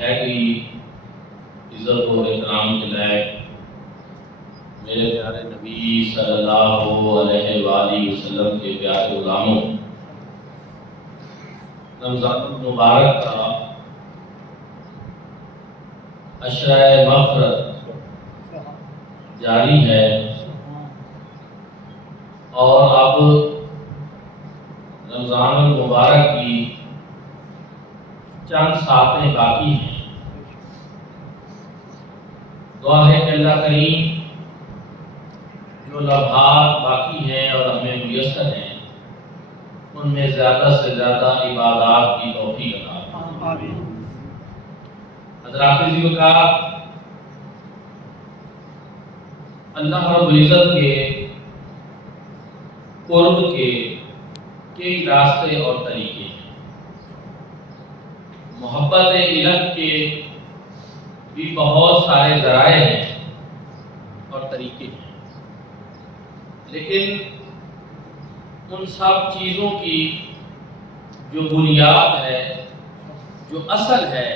نہایت ہی عزت و احترام کے لائق میرے پیارے نبی صلی اللہ علیہ وآلہ وسلم کے پیارے غلاموں، رمضان المبارک کا عشرہ مغفرت جاری ہے اور اب رمضان المبارک کی چند ساتیں باقی ہیں۔ دعا ہے کہ اللہ کریم جو لمحات باقی ہیں اور ہمیں میسر ہیں ان میں زیادہ سے زیادہ عبادات کی توفیق عطا فرمائے۔ حضرات عزیز کا اللہ رب العزت کے قرب کے کئی راستے اور طریقے ہیں، محبت الہ کے بھی بہت سارے ذرائع ہیں اور طریقے ہیں، لیکن ان سب چیزوں کی جو بنیاد ہے، جو اصل ہے،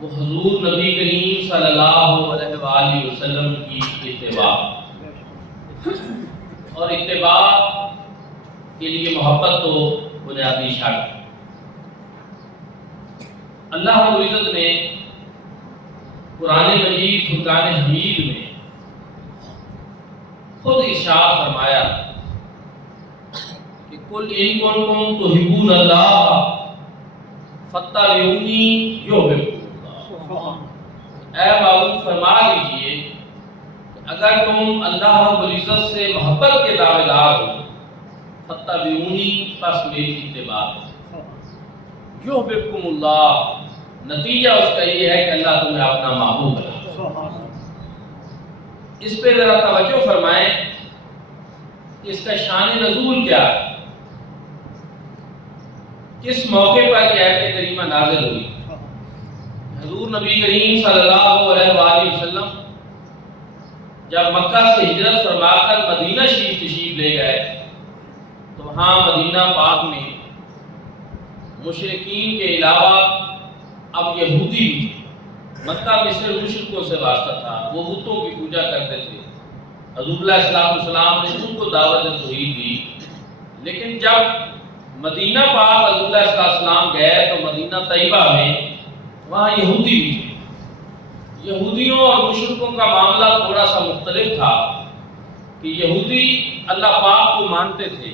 وہ حضور نبی کریم صلی اللہ علیہ وآلہ وسلم کی اتباع اور اتباع کے لیے محبت تو بنیادی شرط ہے۔ اللہ رب العزت نے قرآن مجید فرقان حمید میں خود ارشاد فرمایا کہ قل ان کنتم تحبون اللہ فاتبعونی یحببکم اللہ۔ اے معبود فرما لیجئے کہ اگر تم اللہ رب العزت سے محبت کے دعوے دار ہو فاتبعونی، پس میری اتباع کرو، یحببکم اللہ، نتیجہ اس کا یہ ہے کہ اللہ تمہیں اپنا محبوب بنا۔ اس پہ ذرا توجہ فرمائیں کہ اس کا شان نزول کیا ہے، کس موقع پر یہ آیت کریمہ نازل ہوئی۔ حضور نبی کریم صلی اللہ علیہ وآلہ وسلم جب مکہ سے ہجرت فرما کر مدینہ شریف تشریف لے گئے تو وہاں مدینہ پاک میں مشرکین کے علاوہ اب یہودی بھی تھے۔ مکہ میں صرف مشرکوں سے واسطہ تھا، وہ بتوں کی پوجا کرتے تھے۔ حضور علیہ السلام نے ان کو دعوت توحید دی، لیکن جب مدینہ پاک حضور علیہ السلام گئے تو مدینہ طیبہ میں وہاں یہودی بھی تھے۔ یہودیوں اور مشرکوں کا معاملہ تھوڑا سا مختلف تھا کہ یہودی اللہ پاک کو مانتے تھے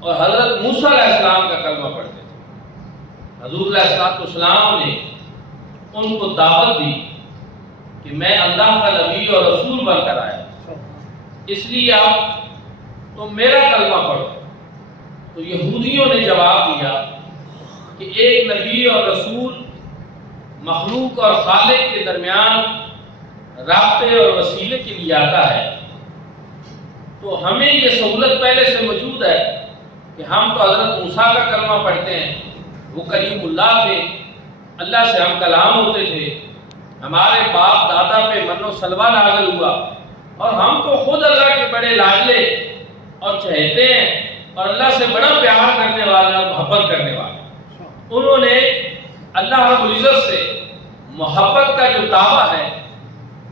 اور حضرت موسیٰ علیہ السلام کا کلمہ پڑھتے تھے۔ حضور علیہ السلام نے ان کو دعوت دی کہ میں اللہ کا نبی اور رسول بن کر آیا، اس لیے آپ تو میرا کلمہ پڑھو۔ تو یہودیوں نے جواب دیا کہ ایک نبی اور رسول مخلوق اور خالق کے درمیان رابطے اور وسیلے کے لیے آتا ہے، تو ہمیں یہ سہولت پہلے سے موجود ہے کہ ہم تو حضرت موسیٰ کا کلمہ پڑھتے ہیں، وہ کلیم اللہ تھے، اللہ سے ہم کلام ہوتے تھے، ہمارے باپ دادا پہ من و سلوہ نازل ہوا، اور ہم تو خود اللہ کے بڑے لاڈلے اور چہتے ہیں اور اللہ سے بڑا پیار کرنے والے اور محبت کرنے والے۔ انہوں نے اللہ رب العزت سے محبت کا جو دعویٰ ہے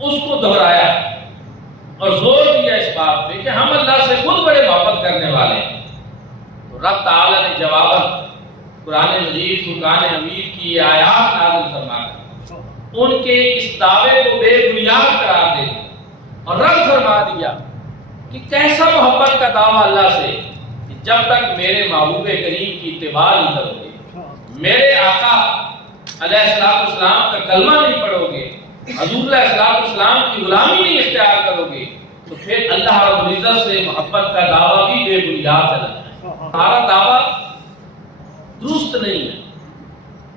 اس کو دہرایا اور زور دیا اس بات پہ کہ ہم اللہ سے خود بڑے محبت کرنے والے ہیں۔ تو رب تعالیٰ نے جواباً قرآن مجید فرقان حمید کی آیات نازل فرما کر ان کے اس دعوے کو بے بنیاد قرار دے اور رد فرما دیا کہ کیسا محبت کا دعویٰ اللہ سے کہ جب تک میرے محبوب کریم کی اتباع نہیں کرو گے، میرے آقا علیہ السلام کا کلمہ نہیں پڑھو گے، حضور علیہ السلام کی غلامی نہیں اختیار کرو گے، تو پھر اللہ رب العزت سے محبت کا دعویٰ بھی بے بنیاد ہے۔ ہمارا دعویٰ درست نہیں ہے،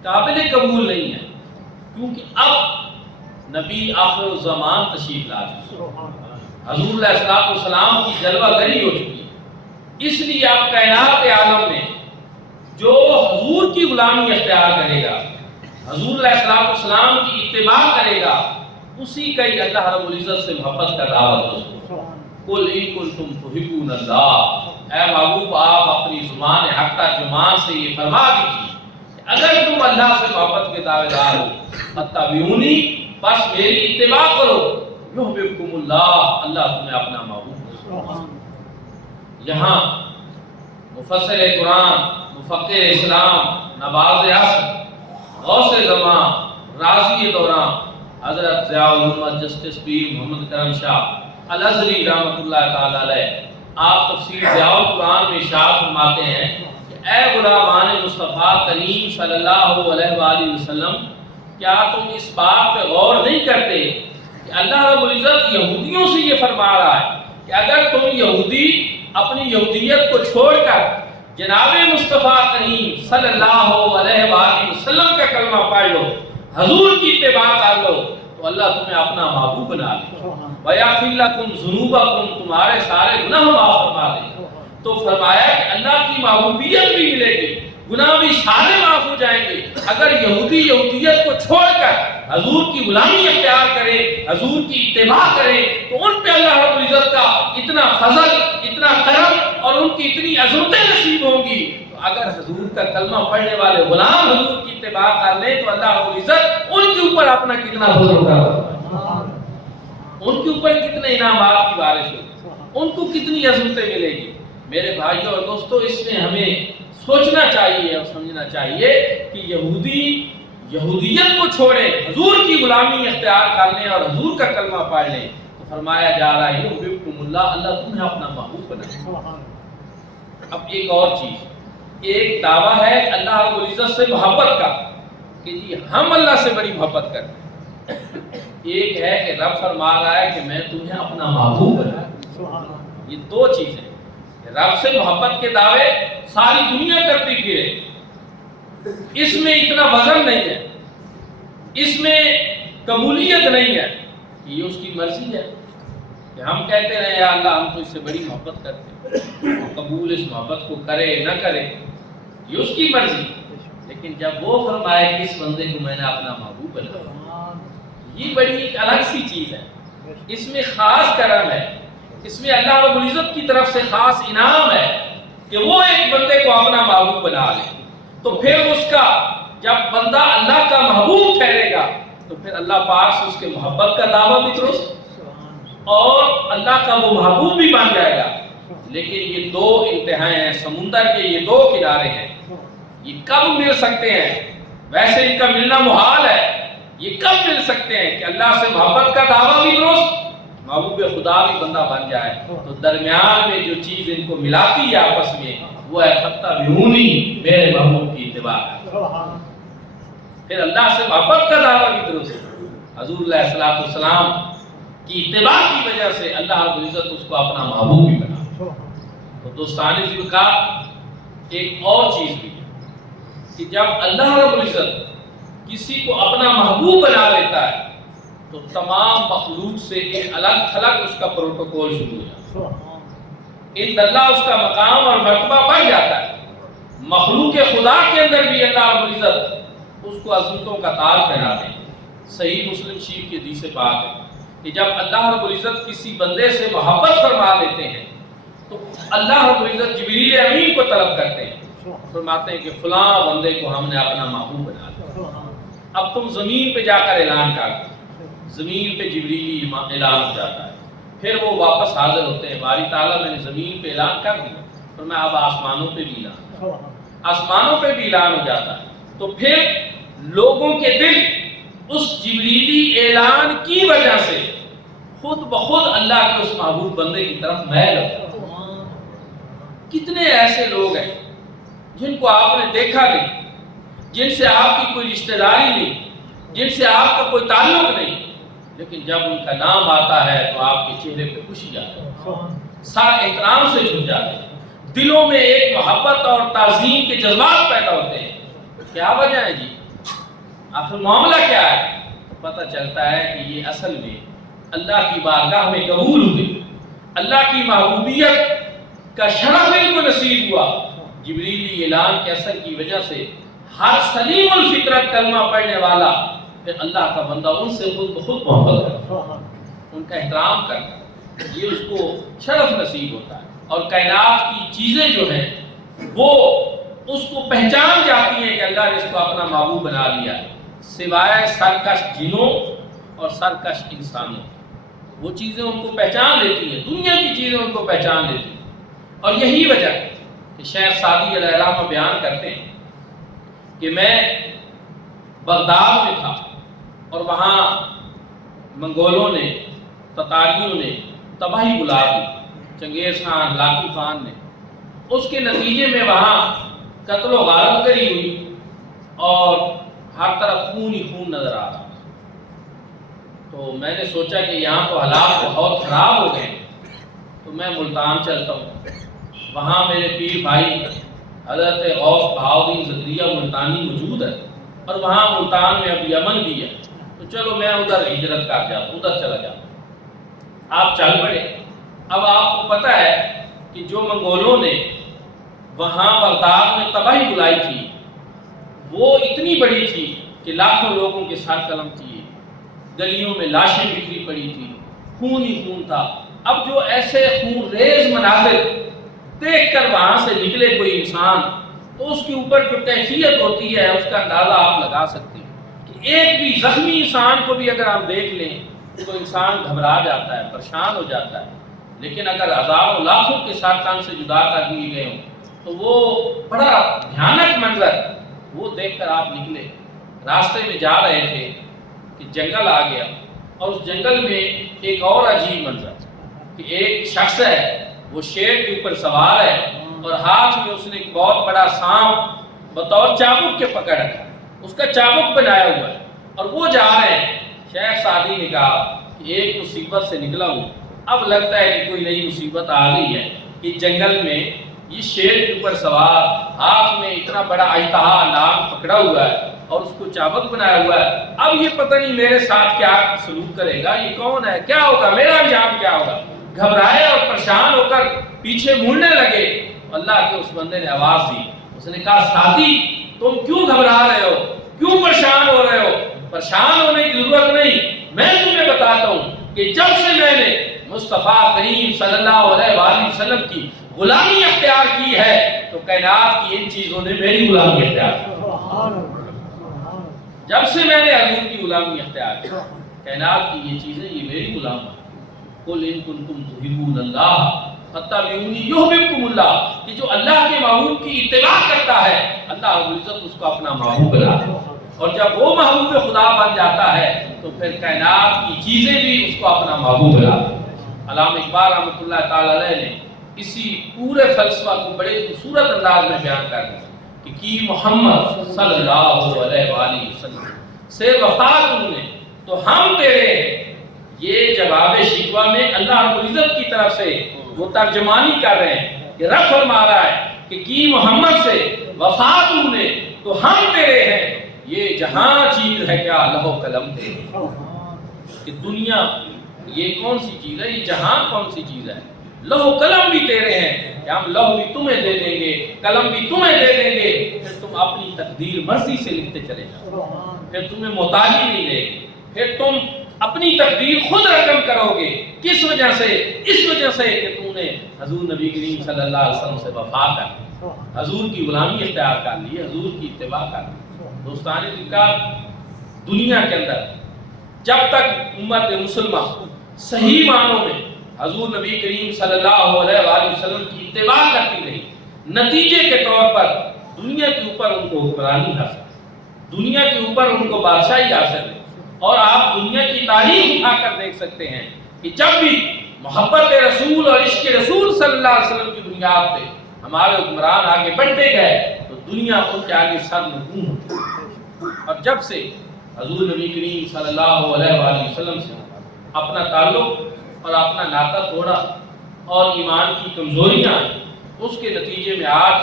قابل قبول نہیں ہے، کیونکہ اب نبی آخر الزمان تشریف لا چکے، حضور علیہ السلام کی جلوہ گری ہو چکی ہے، اس لیے اب کائنات عالم میں جو حضور کی غلامی اختیار کرے گا، حضور علیہ السلام کی اتباع کرے گا، اسی کا ہی اللہ رب العزت سے محبت کا دعویٰ دوستو۔ قل ان کنتم تحبون اللہ، اے محبوب آپ اپنی زبان حق ترجمان سے یہ فرما دیجیے کہ اگر تم اللہ سے محبت کے دعوے دار ہو فاتبعونی، بس میری اتباع کرو، یحببکم اللہ، اللہ تمہیں اپنا محبوب کرے۔ یہاں مفسر قرآن، مفکر اسلام، نواز عصر، غوث زمان، راضی دوران حضرت ضیاء الامت جسٹس پیر محمد کرم شاہ الازہری رحمۃ اللہ تعالی علیہ، آپ تفسیر ضیاء القرآن میں ارشاد فرماتے ہیں کہ اے غلامان مصطفیٰ کریم صلی اللہ علیہ وآلہ وسلم، کیا تم اس بات پہ غور نہیں کرتے کہ اللہ رب العزت یہودیوں سے یہ فرما رہا ہے کہ اگر تم یہودی اپنی یہودیت کو چھوڑ کر جناب مصطفیٰ کریم صلی اللہ علیہ وآلہ وسلم کا کلمہ پڑھ لو، حضور کی اتباع کر لو، تو اللہ تمہیں اپنا محبوب بنا لے، وَيَغْفِرْ لَكُمْ ذُنُوبَكُمْ، تمہارے سارے گناہ معاف فرما دے گا۔ تو فرمایا کہ اللہ کی محبوبیت بھی ملے گی، گناہ بھی سارے معاف ہو جائیں گے اگر یہودی یہودیت کو چھوڑ کر حضور کی غلامی اختیار کرے، حضور کی اتباع کرے، تو ان پہ اللہ رب العزت کا اتنا فضل، اتنا کرم اور ان کی اتنی عظمتیں نصیب ہوں گی۔ تو اگر حضور کا کلمہ پڑھنے والے غلام حضور کی اتباع کر لیں تو اللہ رب العزت ان کے اوپر اپنا کتنا فضل ہوگا، ان کے اوپر کتنے انعامات کی بارش ہوگی، ان کو کتنی عظمتیں ملے گی۔ میرے بھائیوں اور دوستوں، اس میں ہمیں سوچنا چاہیے اور سمجھنا چاہیے کہ یہودی یہودیت کو چھوڑے، حضور کی غلامی اختیار کر لیں اور حضور کا کلمہ پڑھ لیں، تو فرمایا جا رہا ہے یحببکم اللہ، اللہ تمہیں اپنا محبوب بنائے۔ اب ایک اور چیز، ایک دعویٰ ہے اللہ رب العزت سے محبت کا کہ جی ہم اللہ سے بڑی محبت کرتے ہیں، ایک ہے کہ رب فرما رہا ہے کہ میں تمہیں اپنا محبوب بنایا۔ یہ دو چیزیں، رب سے محبت کے دعوے ساری دنیا کرتی پھرے، اس میں اتنا وزن نہیں ہے، اس میں قبولیت نہیں ہے، یہ اس کی مرضی ہے کہ ہم کہتے رہے یا اللہ ہم تو اس سے بڑی محبت کرتے ہیں، قبول اس محبت کو کرے نہ کرے یہ اس کی مرضی۔ لیکن جب وہ فرمائے کہ اس بندے کو میں نے اپنا محبوب بنایا، یہ بڑی ایک الگ سی چیز ہے، اس میں خاص کرم ہے، اس میں اللہ رب العزت کی طرف سے خاص انعام ہے کہ وہ ایک بندے کو اپنا محبوب بنا لے۔ تو پھر اس کا جب بندہ اللہ کا محبوب ٹھہرے گا تو پھر اللہ پاک سے اس کے محبت کا دعویٰ بھی درست اور اللہ کا وہ محبوب بھی بن جائے گا۔ لیکن یہ دو انتہائیں ہیں، سمندر کے یہ دو کنارے ہیں، یہ کب مل سکتے ہیں؟ ویسے ان کا ملنا محال ہے، یہ کب مل سکتے ہیں کہ اللہ سے محبت کا دعویٰ بھی درست، محبوب خدا بھی بندہ بن جائے؟ تو درمیان میں جو چیز ان کو ملاتی ہے آپس میں وہ ہے فاتبعونی، میرے محبوب کی اتباع۔ پھر اللہ سے محبت کا دعویٰ بھی درست، حضور علیہ الصلوۃ والسلام کی اتباع کی وجہ سے اللہ رب العزت اس کو اپنا محبوب بھی بنا۔ تو دوستان ذکر کا ایک اور چیز بھی ہے کہ جب اللہ رب العزت کسی کو اپنا محبوب بنا لیتا ہے تو تمام مخلوق سے ایک الگ تھلگ اس کا پروٹوکول شروع ہو جاتا ہے، ان اللہ اس کا مقام اور مرتبہ بڑھ جاتا ہے۔ مخلوق خدا کے اندر بھی اللہ رب العزت اس کو عظمتوں کا تاج پہناتے ہیں۔ صحیح مسلم شریف کی حدیث پاک ہے کہ جب اللہ رب العزت کسی بندے سے محبت فرما لیتے ہیں تو اللہ رب العزت جبریل امین کو طلب کرتے ہیں، فرماتے ہیں کہ فلاں بندے کو ہم نے اپنا محبوب بنا لیا، اب تم زمین پہ جا کر اعلان کر دو۔ زمین پہ جبریلی اعلان ہو جاتا ہے، پھر وہ واپس حاضر ہوتے ہیں، باری تعالیٰ میں نے زمین پہ اعلان کر دیا، پھر میں اب آسمانوں پہ بھی اعلان، آسمانوں پہ بھی اعلان ہو جاتا ہے۔ تو پھر لوگوں کے دل اس جبریلی اعلان کی وجہ سے خود بخود اللہ کے اس محبوب بندے کی طرف میل ہوتا ہے۔ کتنے ایسے لوگ ہیں جن کو آپ نے دیکھا نہیں، جن سے آپ کی کوئی رشتہ داری نہیں، جن سے آپ کا کوئی تعلق نہیں، لیکن جب ان کا نام آتا ہے تو آپ کے چہرے پہ خوشی آتی ہے، سر احترام سے جھک جاتے ہیں، دلوں میں ایک محبت اور تعظیم کے جذبات پیدا ہوتے ہیں۔ کیا وجہ ہے جی؟ آخر معاملہ کیا ہے؟ تو پتہ چلتا ہے کہ یہ اصل میں اللہ کی بارگاہ میں قبول ہوئے، اللہ کی محبوبیت کا شرف ان کو نصیب ہوا۔ جبریلی اعلان کے اثر کی وجہ سے ہر سلیم الفطرت کلمہ پڑھنے والا پھر اللہ کا بندہ ان سے خود بخود محبت کرتا ہے، ان کا احترام کرتا ہے، یہ اس کو شرف نصیب ہوتا ہے۔ اور کائنات کی چیزیں جو ہیں وہ اس کو پہچان جاتی ہیں کہ اللہ نے اس کو اپنا معبود بنا لیا ہے، سوائے سرکش جنوں اور سرکش انسانوں۔ وہ چیزیں ان کو پہچان لیتی ہیں، دنیا کی چیزیں ان کو پہچان لیتی ہیں۔ اور یہی وجہ ہے کہ شیخ سعدی علیہ الرحمہ بیان کرتے ہیں کہ میں بغداد میں تھا اور وہاں منگولوں نے، تتاریوں نے تباہی بلا دی، چنگیز خان، لاکو خان نے۔ اس کے نتیجے میں وہاں قتل و غارت گری ہوئی اور ہر طرف خون ہی خون نظر آ رہا۔ تو میں نے سوچا کہ یہاں تو حالات بہت خراب ہو گئے، تو میں ملتان چلتا ہوں۔ وہاں میرے پیر بھائی حضرت غوث بہاؤدین زکریا ملتانی موجود ہے، اور وہاں ملتان میں اب یمن بھی ہے، تو چلو میں ادھر ہجرت کر جاتا ہوں، ادھر چلا جاتا ہوں۔ آپ چل پڑے۔ اب آپ کو پتہ ہے کہ جو منگولوں نے وہاں بغداد میں تباہی بلائی تھی وہ اتنی بڑی تھی کہ لاکھوں لوگوں کے سر قلم کیے، گلیوں میں لاشیں بکھری پڑی تھی، خون ہی خون تھا۔ اب جو ایسے خون ریز مناظر دیکھ کر وہاں سے نکلے کوئی انسان، تو اس کے اوپر جو کیفیت ہوتی ہے اس کا اندازہ آپ لگا سکتے ہیں کہ ایک بھی زخمی انسان کو بھی اگر ہم دیکھ لیں تو انسان گھبرا جاتا ہے، پریشان ہو جاتا ہے۔ لیکن اگر ہزاروں لاکھوں کے ساتھ تن سے جدا کر دیے گئے ہوں تو وہ بڑا بھیانک منظر وہ دیکھ کر آپ نکلے۔ راستے میں جا رہے تھے کہ جنگل آ گیا، اور اس جنگل میں ایک اور عجیب منظر کہ ایک شخص ہے، وہ شیر کے اوپر سوار ہے اور ہاتھ میں اس نے ایک بہت بڑا سانپ بطور چابک کے پکڑ رکھا، اس کا چابک بنایا ہوا ہے، اور وہ جا رہے ہیں۔ شیخ سعدی نے کہا کہ ایک مصیبت سے نکلا ہوں، اب لگتا ہے کہ کوئی نئی مصیبت آ گئی ہے کہ جنگل میں یہ شیر کے اوپر سوار ہاتھ میں اتنا بڑا اژدہا ناگ پکڑا ہوا ہے اور اس کو چابک بنایا ہوا ہے، اب یہ پتہ نہیں میرے ساتھ کیا سلوک کرے گا، یہ کون ہے، کیا ہوگا، میرا انجام کیا ہوگا۔ گھبرائے اور پریشان ہو کر پیچھے مڑنے لگے۔ اللہ کے اس بندے نے آواز دی، اس نے کہا سعدی تم کیوں گھبرا رہے ہو، کیوں پریشان ہو رہے ہو؟ پریشان ہونے کی ضرورت نہیں، میں تمہیں بتاتا ہوں کہ جب سے میں نے مصطفیٰ کریم صلی اللہ علیہ وآلہ وسلم کی غلامی اختیار کی ہے تو کائنات کی ان چیزوں نے میری غلامی اختیار کی۔ جب سے میں نے حضور کی غلامی اختیار کی، کائنات کی یہ چیزیں یہ میری غلام ہیں۔ قل ان کنتم تحبون اللہ فاتبعونی یحببکم اللہ، کہ جو اللہ کے محبوب کی اتباع کرتا ہے اللہ رب العزت اس کو اپنا محبوب بناتا ہے، اور جب وہ محبوب خدا بن جاتا ہے تو پھر کائنات کی چیزیں بھی اس کو اپنا محبوب بناتی ہیں۔ علامہ اقبال رحمۃ اللہ تعالی علیہ نے اسی پورے فلسفہ کو بڑے خوبصورت انداز میں بیان کر دیا کہ محمد صلی اللہ علیہ وآلہ وسلم سے وفات انہوں نے تو ہم تیرے ہیں۔ یہ جواب شکوہ میں اللہ رب العزت کی طرف سے وہ ترجمانی کر رہے ہیں کہ رب فرما رہا ہے کہ محمد سے وفات انہوں نے تو ہم تیرے ہیں۔ یہ جہاں چیز ہے کیا لوح و قلم تیرے، کہ دنیا یہ کون سی چیز ہے، یہ جہاں کون سی چیز ہے، لوح و قلم بھی تیرے ہیں کہ ہم لوح بھی تمہیں دے دیں گے، قلم بھی تمہیں دے دیں گے، پھر تم اپنی تقدیر مرضی سے لکھتے چلے جاؤ، پھر تمہیں محتاجی نہیں لے گی، پھر تم اپنی تقدیر خود رقم کرو گے۔ کس وجہ سے؟ اس وجہ سے کہ تم نے حضور نبی کریم صلی اللہ علیہ وسلم سے وفا کر لی، حضور کی غلامی اختیار کر لی، حضور کی اتباع کر لی۔ دوستان انکار، دنیا کے اندر جب تک امت مسلمہ صحیح معنوں میں حضور نبی کریم صلی اللہ علیہ وآلہ وسلم کی اتباع کرتی رہی، نتیجے کے طور پر دنیا کے اوپر ان کو حکمرانی حاصل، دنیا کے اوپر ان کو بادشاہی حاصل ہے۔ اور آپ دنیا کی تاریخ اٹھا کر دیکھ سکتے ہیں کہ جب بھی محبت رسول اور عشق رسول صلی اللہ علیہ وسلم کی بنیاد پہ ہمارے حکمران آگے بڑھتے گئے تو دنیا ان کے آگے سر نگوں ہوتی، اور جب سے حضور نبی کریم صلی اللہ علیہ وآلہ وسلم سے اپنا تعلق اور اپنا ناطہ توڑا اور ایمان کی کمزوریاں آئیں، اس کے نتیجے میں آج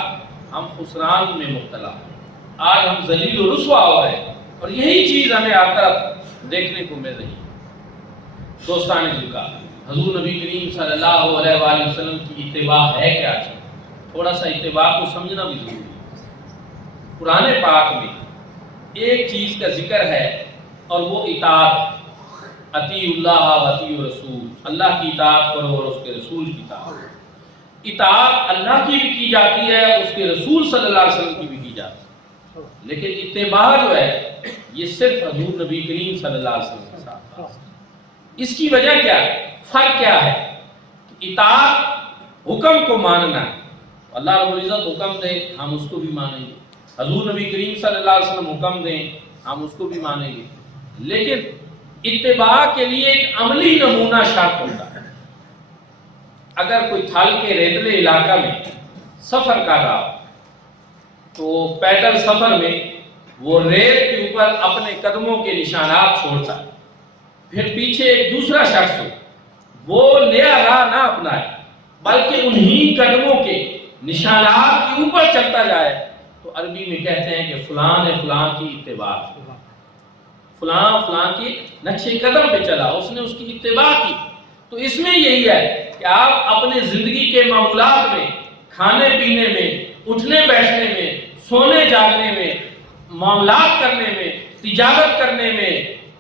ہم خسران میں مبتلا ہیں، آج ہم ذلیل و رسوا ہو رہے ہیں، اور یہی چیز ہمیں ہر طرف دیکھنے کو مل رہی ہے۔ دوستان کا حضور نبی کریم صلی اللہ علیہ وآلہ وسلم کی اتباع ہے کیا چیز؟ تھوڑا سا اتباع کو سمجھنا بھی ضروری ہے۔ قرآن پاک میں ایک چیز کا ذکر ہے اور وہ اطاعت، اطیعوا اللہ و اطیعوا الرسول، اللہ کی اطاعت کرو اور اس کے رسول کی اطاعت۔ اطاعت اللہ کی بھی کی جاتی ہے، اس کے رسول صلی اللہ علیہ وسلم کی بھی کی جاتی ہے، لیکن اتباع جو ہے یہ صرف حضور نبی کریم صلی اللہ علیہ وسلم کے ساتھ ہے۔ اس کی وجہ کیا ہے؟ فرق کیا ہے؟ اطاعت حکم کو ماننا ہے، اللہ رب العزت حکم دے ہم اس کو بھی مانیں گے، حضور نبی کریم صلی اللہ علیہ وسلم حکم دیں ہم اس کو بھی مانیں گے، لیکن اتباع کے لیے ایک عملی نمونہ شرط ہوتا ہے۔ اگر کوئی تھل کے ریتلے علاقہ میں سفر کر رہا ہو تو پیدل سفر میں وہ ریت کے اوپر اپنے قدموں کے نشانات چھوڑتا ہے، پھر پیچھے ایک دوسرا شخص ہو وہ نیا راہ نہ اپنائے بلکہ انہی قدموں کے نشانات کے اوپر چلتا جائے تو عربی میں کہتے ہیں کہ فلاں نے فلاں کی اتباع، فلاں فلاں کی نقش قدم پہ چلا، اس نے اس کی اتباع کی۔ تو اس میں یہی ہے کہ آپ اپنے زندگی کے معمولات میں، کھانے پینے میں، اٹھنے بیٹھنے میں، سونے جاگنے میں، معاملات کرنے میں، تجارت کرنے میں،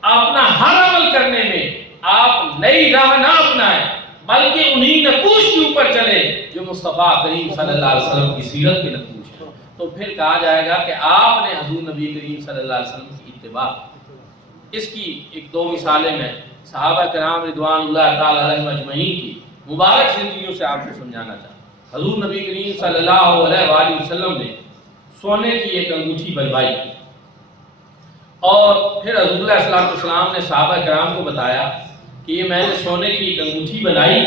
اپنا ہر عمل کرنے میں آپ نئی راہ نہ اپنائیں بلکہ انہی نقوش کے اوپر چلے جو مصطفیٰ کریم صلی اللہ علیہ وسلم کی سیرت کے نقوش ہے، تو پھر کہا جائے گا کہ آپ نے حضور نبی کریم صلی اللہ علیہ وسلم کی اتباع۔ اس کی ایک دو مثالیں میں صحابہ کرام رضوان اللہ تعالی علیہم اجمعین کی مبارک زندگیوں سے آپ کو سمجھانا چاہتا ہوں۔ حضور نبی کریم صلی اللہ علیہ وآلہ وسلم نے سونے کی ایک انگوٹھی بنوائی اور پھر حضور علیہ الصلوۃ والسلام نے صحابہ کرام کو بتایا کہ یہ میں نے سونے کی ایک انگوٹھی بنائی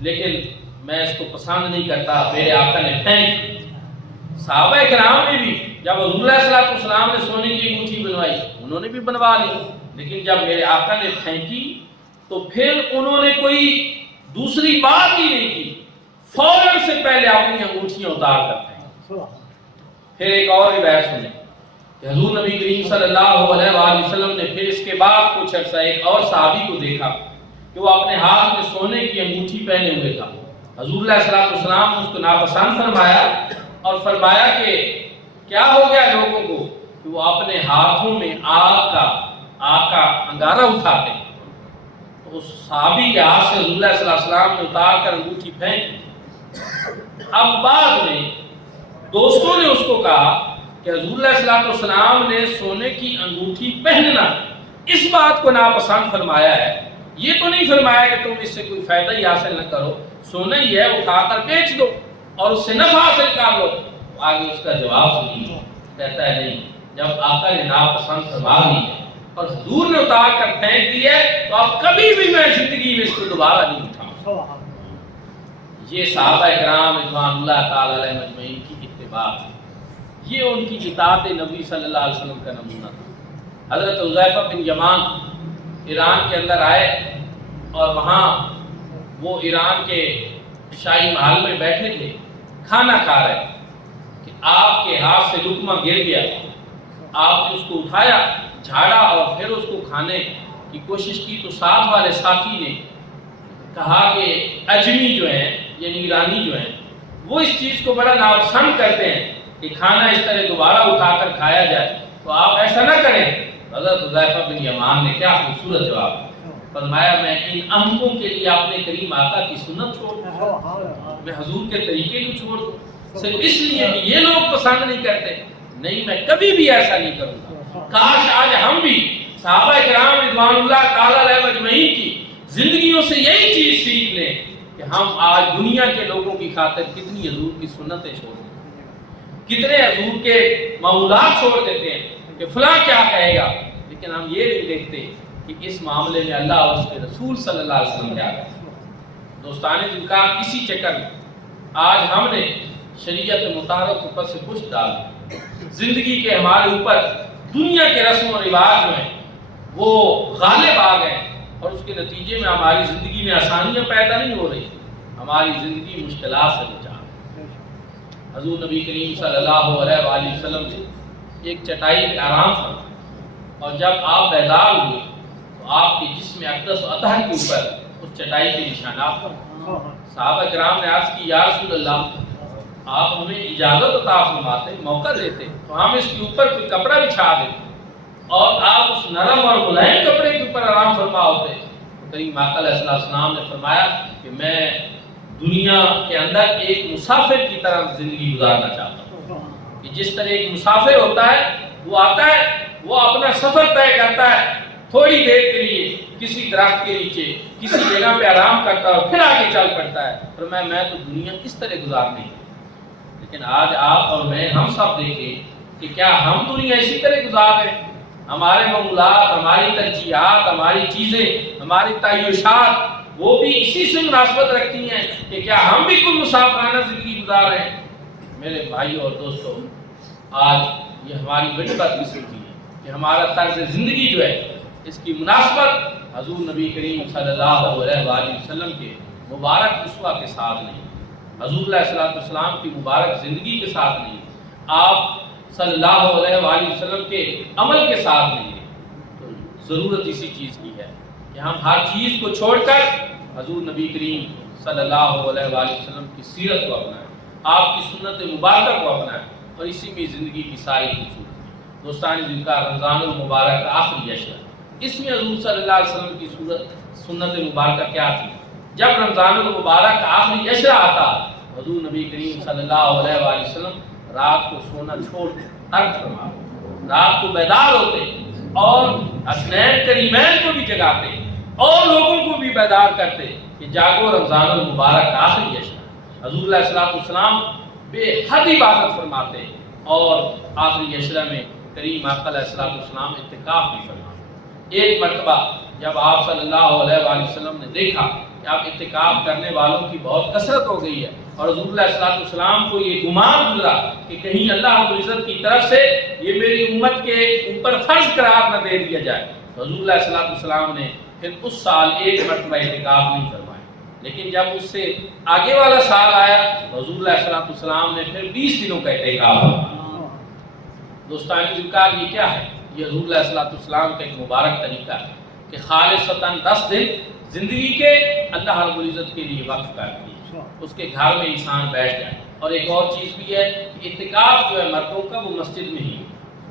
لیکن میں اس کو پسند نہیں کرتا، میرے آقا نے پھینک۔ صحابہ کرام نے بھی جب حضور علیہ الصلوۃ والسلام نے سونے کی انگوٹھی بنوائی انہوں نے بھی بنوا لی، لیکن جب میرے آقا نے پھینکی تو پھر انہوں نے کوئی دوسری بات ہی نہیں کی، فوراً سے پہلے اپنی انگوٹھیاں اتار کر پھینکی۔ پھر ایک اور روایت سنیں کہ حضور نبی کریم صلی اللہ علیہ وآلہ وسلم نے پھر اس کے بعد کچھ عرصہ ایک اور صحابی کو دیکھا کہ وہ اپنے ہاتھ میں سونے کی انگوٹھی پہنے ہوئے تھا۔ حضور علیہ الصلوۃ والسلام نے اس کو ناپسند فرمایا اور فرمایا کہ کیا ہو گیا لوگوں کو کہ وہ اپنے ہاتھوں میں آگ کا انگارہ اٹھاتے ہیں۔ تو اس صحابی کے ہاتھ سے حضور علیہ الصلوۃ والسلام نے اتار کر انگوٹھی پھینکی۔ اب بعد میں دوستوں نے اس کو کہا کہ حضور علیہ الصلوۃ والسلام نے سونے کی انگوٹھی پہننا اس بات کو ناپسند فرمایا ہے، یہ تو نہیں فرمایا کہ تم اس سے کوئی فائدہ ہی حاصل نہ کرو، سونا ہی ہے اٹھا کر بیچ دو اور اس سے نفع حاصل کر لو۔ آگے اس کا جواب سنیے، کہتا ہے نہیں، جب آقا نے ناپسند فرما دی ہے اور حضور نے اتار کر پھینک دی ہے تو اب کبھی بھی میں زندگی میں اس کو دوبارہ نہیں اٹھاؤں۔ یہ صحابہ کرام رضوان اللہ تعالی علیہم اجمعین کی اتباع ہے، یہ ان کی اطاعت نبی صلی اللہ علیہ وسلم کا نمونہ تھا۔ حضرت حذیفہ بن یمان ایران کے اندر آئے اور وہاں وہ ایران کے شاہی محل میں بیٹھے تھے، کھانا کھا رہے کہ آپ کے ہاتھ سے لقمہ گر گیا، آپ نے اس کو اٹھایا، جھاڑا اور پھر اس کو کھانے کی کوشش کی تو ساتھ والے ساتھی نے کہا کہ اجمی جو ہیں یعنی ایرانی جو ہیں وہ اس چیز کو بڑا ناپسند کرتے ہیں کہ کھانا اس طرح دوبارہ اٹھا کر کھایا جائے، تو آپ ایسا نہ کریں۔ حضرت حذیفہ بن یمان نے کیا خوبصورت جواب فرمایا، میں ان احمقوں کے لیے اپنے کریم آقا کی سنت چھوڑ دوں، میں حضور کے طریقے کو چھوڑ دوں صرف اس لیے کہ یہ لوگ پسند نہیں کرتے؟ نہیں، میں کبھی بھی ایسا نہیں کروں گا۔ کاش آج ہم بھی صحابہ کرام رضوان اللہ تعالی علیہ اجمعین کی زندگیوں سے یہی چیز سیکھ لیں کہ ہم آج دنیا کے لوگوں کی خاطر کتنی حضور کی سنتیں چھوڑ دیں، کتنے حضور کے معمولات چھوڑ دیتے ہیں کہ فلاں کیا کہے گا، لیکن ہم یہ نہیں دیکھتے کہ اس معاملے میں اللہ اور اس کے رسول صلی اللہ علیہ وسلم کیا کہتے ہیں۔ دوستان جنکار، اسی چکر میں آج ہم نے شریعت مطہرہ کے اوپر سے کچھ ڈال زندگی کے ہمارے اوپر دنیا کے رسم و رواج جو ہیں وہ غالب آ گئے اور اس کے نتیجے میں ہماری زندگی میں آسانیاں پیدا نہیں ہو رہی، ہماری زندگی مشکلات سے بچا۔ حضور نبی کریم صلی اللہ علیہ وآلہ وسلم نے ایک چٹائی پہ آرام فرمایا اور جب آپ بیدار ہوئے تو آپ کے جسم اقدس و اطہر کے اوپر اس چٹائی کے نشانات پر صحابہ کرام نے عرض کی، یا رسول اللہ، آپ ہمیں اجازت عطا فرماتے، موقع دیتے تو ہم اس کے اوپر کوئی کپڑا بچھا دیتے اور آپ اس نرم اور ملائم کپڑے کے اوپر آرام فرما ہوتے۔ کریم آقا علیہ السلام نے فرمایا کہ میں دنیا کے اندر ایک مسافر کی طرح زندگی گزارنا چاہتا ہوں کہ جس طرح ایک مسافر ہوتا ہے، وہ آتا ہے، وہ اپنا سفر طے کرتا ہے، تھوڑی دیر کے لیے کسی درخت کے نیچے کسی جگہ پہ آرام کرتا ہے اور پھر آگے چل پڑتا ہے، اور میں تو دنیا اس طرح گزارنی ہے۔ لیکن آج آپ اور میں ہم سب دیکھیں کہ کیا ہم دنیا اسی طرح گزار رہے ہیں؟ ہمارے معمولات، ہماری ترجیحات، ہماری چیزیں، ہماری تعیشات وہ بھی اسی سے مناسبت رکھتی ہیں کہ کیا ہم بھی کوئی مسافرانہ زندگی گزار رہے ہیں؟ میرے بھائیوں اور دوستوں، آج یہ ہماری بڑی بدقسمتی ہے کہ ہمارا طرز زندگی جو ہے اس کی مناسبت حضور نبی کریم صلی اللہ علیہ وآلہ وسلم کے مبارک اسوہ کے ساتھ نہیں، حضور علیہ السلام کی مبارک زندگی کے ساتھ نہیں، آپ صلی اللہ علیہ وآلہ وسلم کے عمل کے ساتھ نہیں ہے۔ تو ضرورت اسی چیز کی ہے کہ ہم ہر چیز کو چھوڑ کر حضور نبی کریم صلی اللہ علیہ وآلہ وسلم کی سیرت کو اپنائیں، آپ کی سنت مبارکہ کو اپنائیں، اور اسی میں زندگی کی ساری خوبصورتی۔ دوستان جن کا رمضان المبارک کا آخری عشرہ، اس میں حضور صلی اللہ علیہ وسلم کی سنت مبارکہ کیا تھی؟ جب رمضان المبارک کا آخری عشرہ آتا، حضور نبی کریم صلی اللہ علیہ وآلہ وسلم رات کو سونا چھوڑ ترک فرما، رات کو بیدار ہوتے اور حسنین کریمین کو بھی جگاتے اور لوگوں کو بھی بیدار کرتے کہ جاگو، رمضان المبارک کا آخری عشرہ۔ حضور علیہ السلام بے حد عبادت فرماتے اور آخری عشرہ میں کریم آقا علیہ السلام اعتکاف بھی فرماتے۔ ایک مرتبہ جب آپ صلی اللہ علیہ وآلہ وسلم نے دیکھا کہ آپ اعتکاف کرنے والوں کی بہت کثرت ہو گئی ہے، اور حضور علیہ السلام کو یہ گمان گزرا کہ کہیں اللہ رب العزت کی طرف سے یہ میری امت کے اوپر فرض قرار نہ دے دیا جائے، تو حضور علیہ السلام نے پھر اس سال ایک مرتبہ اعتکاف نہیں فرمایا۔ لیکن جب اس سے آگے والا سال آیا، حضور علیہ السلام نے پھر 20 دنوں کا اعتکاف فرمایا۔ دوستانی ذکر یہ کیا ہے؟ یہ حضور علیہ السلام کا ایک مبارک طریقہ ہے کہ خالصتاً 10 دن زندگی کے اللہ رب العزت کے لیے وقف کر دی، اس کے گھر میں انسان بیٹھ جائے۔ اور ایک اور چیز بھی ہے کہ اعتکاف جو ہے مردوں کا، وہ مسجد میں ہی ہے،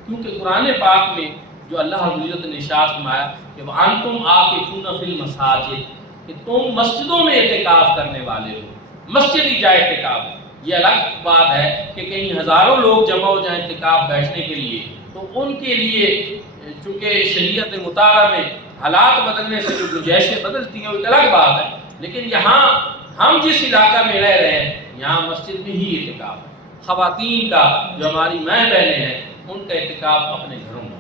کیونکہ قرآن پاک میں جو اللہ رب العزت نے ارشاد فرمایا کہ وَأَنْتُمْ عَاكِفُونَ فِي الْمَسَاجِدِ، کہ تم مسجدوں میں اعتکاف کرنے والے ہو، مسجد ہی جائے اعتکاف۔ یہ الگ بات ہے کہ کہیں ہزاروں لوگ جمع ہو جائیں اعتکاف بیٹھنے کے لیے، تو ان کے لیے چونکہ شریعت مطالعہ میں حالات بدلنے سے جو گنجائشیں بدلتی ہیں وہ ایک الگ بات ہے، لیکن یہاں ہم جس علاقہ میں رہ رہے ہیں یہاں مسجد میں ہی اعتکاف ہے۔ خواتین کا، جو ہماری ماں بہنیں ہیں، ان کا اعتکاف اپنے گھروں میں،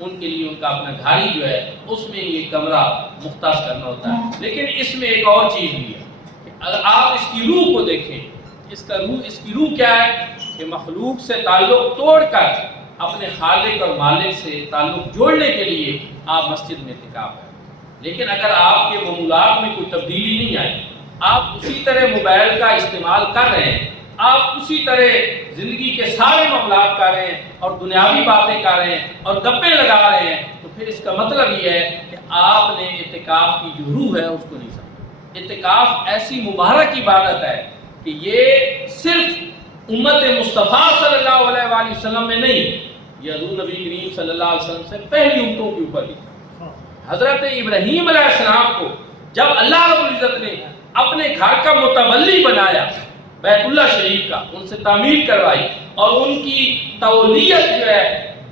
ان کے لیے ان کا اپنا گھر ہی جو ہے اس میں یہ کمرہ مختص کرنا ہوتا ہے۔ لیکن اس میں ایک اور چیز بھی ہے کہ اگر آپ اس کی روح کو دیکھیں، اس کی روح کیا ہے کہ مخلوق سے تعلق توڑ کر اپنے خالق اور مالک سے تعلق جوڑنے کے لیے آپ مسجد میں اعتکاف ہے۔ لیکن اگر آپ کے معمولات میں کوئی تبدیلی نہیں آئی، آپ اسی طرح موبائل کا استعمال کر رہے ہیں، آپ اسی طرح زندگی کے سارے معاملات کر رہے ہیں اور دنیاوی باتیں کر رہے ہیں اور گپیں لگا رہے ہیں، تو پھر اس کا مطلب یہ ہے کہ آپ نے اعتکاف کی جو روح ہے اس کو نہیں سمجھا۔ اعتکاف ایسی مبارک عبادت ہے کہ یہ صرف امت مصطفیٰ صلی اللہ علیہ وآلہ وسلم میں نہیں، یہ حضور نبی کریم صلی اللہ علیہ وسلم سے پہلی امتوں کے اوپر بھی۔ حضرت ابراہیم علیہ السلام کو جب اللہ رب العزت نے اپنے گھر کا متولی بنایا، بیت اللہ شریف کا، ان سے تعمیر کروائی اور ان کی تولیت جو ہے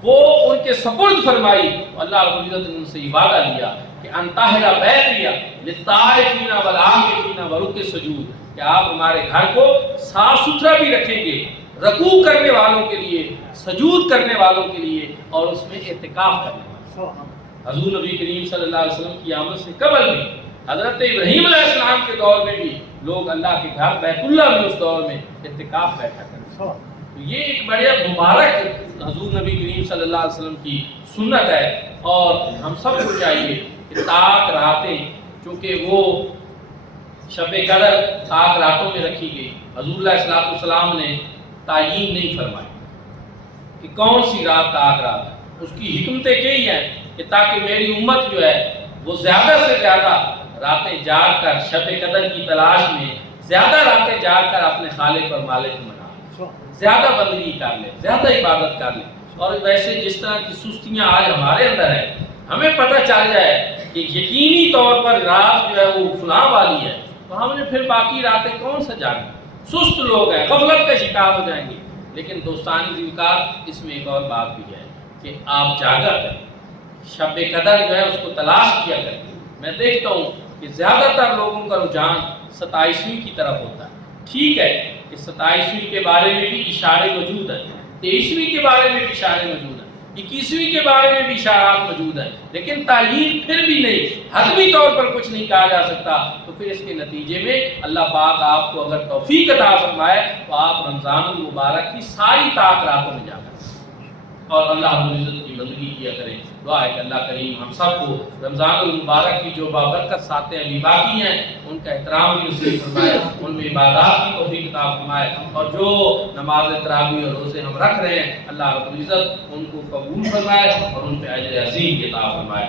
وہ ان کے سپرد فرمائی، اللہ رب العزت نے ان سے وعدہ لیا کہ انطہر بیتی للطائفین والعاکفین ورکع السجود، کہ آپ ہمارے گھر کو صاف ستھرا بھی رکھیں گے رکوع کرنے والوں کے لیے، سجود کرنے والوں کے لیے، اور اس میں اعتکاف کرنے والوں۔ حضور نبی کریم صلی اللہ علیہ وسلم کی آمد سے قبل بھی حضرت ابراہیم علیہ السلام کے دور میں بھی لوگ اللہ کے گھر بیت اللہ میں اس دور میں اعتکاف بیٹھا کرتے ہیں۔ تو یہ ایک بڑے مبارک حضور نبی کریم صلی اللہ علیہ وسلم کی سنت ہے، اور ہم سب کو چاہیے کہ تاک راتیں، چونکہ وہ شب قدر تاک راتوں میں رکھی گئی، حضور علیہ السلام نے تعیین نہیں فرمائی کہ کون سی رات تاک رات ہے۔ اس کی حکمتیں کئی ہیں کہ تاکہ میری امت جو ہے وہ زیادہ سے زیادہ راتیں جاگ کر شب قدر کی تلاش میں زیادہ راتیں جاگ کر اپنے خالق اور مالک کو منا، زیادہ بندگی کر لے، زیادہ عبادت کر لے۔ اور ویسے جس طرح کی سستیاں آج ہمارے اندر ہیں، ہمیں پتہ چل جائے کہ یقینی طور پر رات جو ہے وہ فلاں والی ہے، تو ہم نے پھر باقی راتیں کون سا جاگیں؟ سست لوگ ہیں، غفلت کا شکار ہو جائیں گے۔ لیکن دوستانی ذکر اس میں ایک اور بات بھی ہے کہ آپ جاگا کریں، شب قدر جو ہے اس کو تلاش کیا کریں۔ میں دیکھتا ہوں کہ زیادہ تر لوگوں کا رجحان 27ویں کی طرف ہوتا ہے۔ ٹھیک ہے کہ 27ویں کے بارے میں بھی اشارے موجود ہیں، 23ویں کے بارے میں بھی اشارے موجود ہیں، 21ویں کے بارے میں بھی اشارات موجود ہیں، لیکن تعین پھر بھی نہیں، حتمی طور پر کچھ نہیں کہا جا سکتا۔ تو پھر اس کے نتیجے میں اللہ پاک آپ کو اگر توفیق عطا فرمائے تو آپ رمضان المبارک کی ساری طاق راتوں میں جا کر اور اللہ رب العزت کی بندگی کیا کریں۔ دعا ہے کہ اللہ کریم ہم سب کو رمضان المبارک کی جو بابرکت ساتیں ابھی باقی ہیں ان کا احترام بھی نصیب فرمائے، ان میں عبادات کی توفیق عطا فرمائے، اور جو نماز تراویح اور روزے ہم رکھ رہے ہیں اللہ رب العزت ان کو قبول فرمائے اور ان پہ اجر عظیم عطا فرمائے۔